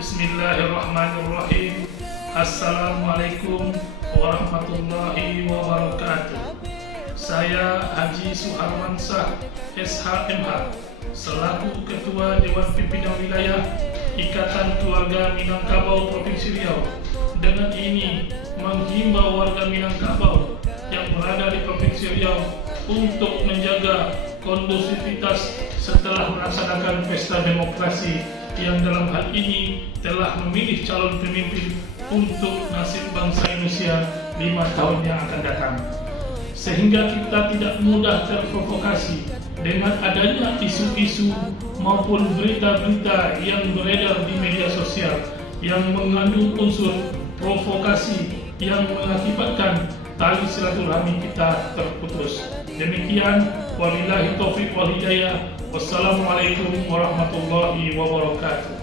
Bismillahirrahmanirrahim. Assalamualaikum warahmatullahi wabarakatuh. Saya Haji Suharmansyah SHMH selaku Ketua Dewan Pimpinan Wilayah Ikatan Keluarga Minangkabau Provinsi Riau dengan ini menghimbau warga Minangkabau yang berada di Provinsi Riau untuk menjaga kondusivitas setelah melaksanakan pesta demokrasi yang dalam hal ini telah memilih calon pemimpin untuk nasib bangsa Indonesia 5 tahun yang akan datang, sehingga kita tidak mudah terprovokasi dengan adanya isu-isu maupun berita-berita yang beredar di media sosial yang mengandung unsur provokasi yang mengakibatkan tali silaturahmi kita terputus. Demikian, wabillahi taufiq wal hidayah. Wassalamualaikum warahmatullahi wabarakatuh.